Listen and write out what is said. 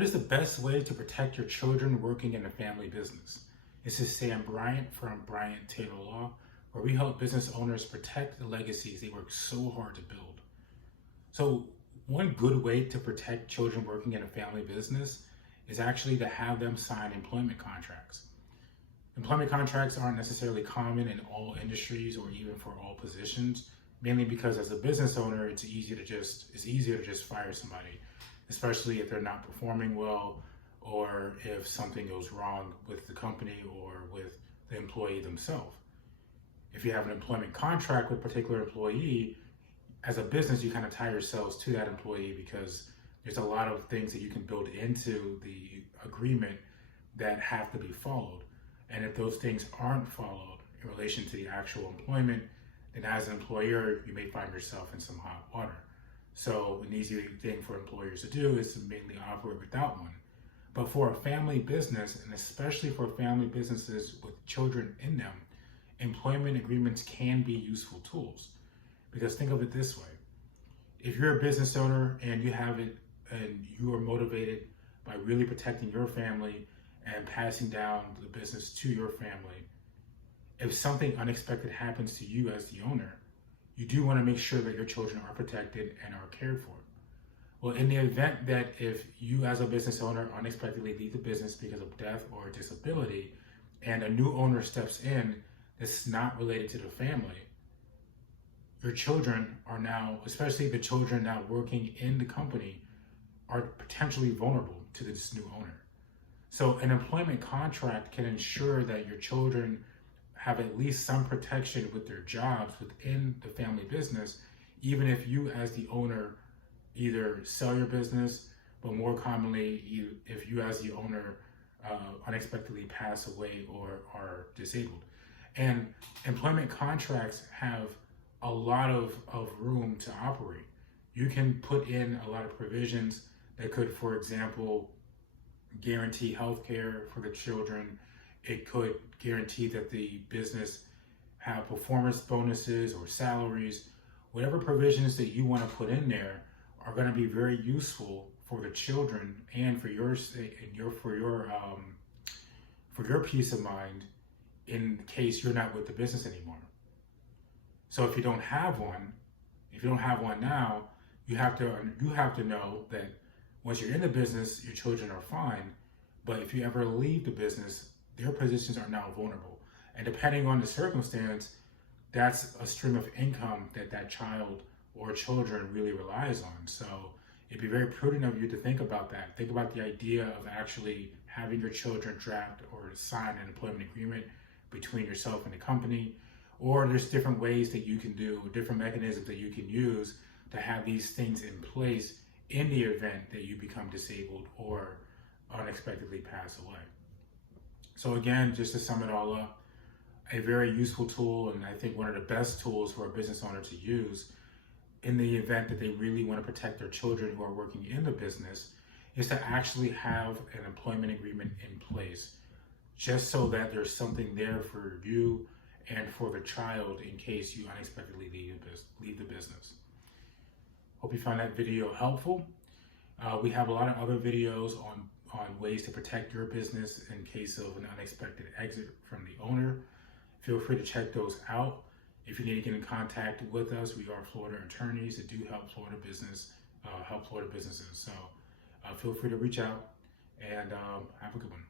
What is the best way to protect your children working in a family business? This is Sam Bryant from Bryant Taylor Law, where we help business owners protect the legacies they work so hard to build. So one good way to protect children working in a family business is actually to have them sign employment contracts. Employment contracts aren't necessarily common in all industries or even for all positions, mainly because as a business owner, it's easier to just fire somebody, especially if they're not performing well or if something goes wrong with the company or with the employee themselves. If you have an employment contract with a particular employee, as a business, you kind of tie yourselves to that employee because there's a lot of things that you can build into the agreement that have to be followed. And if those things aren't followed in relation to the actual employment, then as an employer, you may find yourself in some hot water. So an easy thing for employers to do is to mainly operate without one. But for a family business, and especially for family businesses with children in them, employment agreements can be useful tools. Because think of it this way. If you're a business owner and you have it and you are motivated by really protecting your family and passing down the business to your family, if something unexpected happens to you as the owner, you do want to make sure that your children are protected and are cared for. Well, in the event that if you as a business owner unexpectedly leave the business because of death or disability, and a new owner steps in that's not related to the family, your children are now, especially the children now working in the company, are potentially vulnerable to this new owner. So an employment contract can ensure that your children have at least some protection with their jobs within the family business, even if you as the owner either sell your business, but more commonly, if you as the owner unexpectedly pass away or are disabled. And employment contracts have a lot of room to operate. You can put in a lot of provisions that could, for example, guarantee health care for the children. It could guarantee that the business have performance bonuses or salaries. Whatever provisions that you want to put in there are going to be very useful for the children and for your peace of mind in case you're not with the business anymore. So if you don't have one now, you have to know that once you're in the business, your children are fine. But if you ever leave the business, their positions are now vulnerable. And depending on the circumstance, that's a stream of income that child or children really relies on. So it'd be very prudent of you to think about that. Think about the idea of actually having your children draft or sign an employment agreement between yourself and the company. Or there's different ways that you can do, different mechanisms that you can use to have these things in place in the event that you become disabled or unexpectedly pass away. So again, just to sum it all up, a very useful tool, and I think one of the best tools for a business owner to use in the event that they really want to protect their children who are working in the business, is to actually have an employment agreement in place, just so that there's something there for you and for the child in case you unexpectedly leave the business. Hope you found that video helpful. We have a lot of other videos on ways to protect your business in case of an unexpected exit from the owner. Feel free to check those out. If you need to get in contact with us, we are Florida attorneys that do help Florida businesses. So feel free to reach out and have a good one.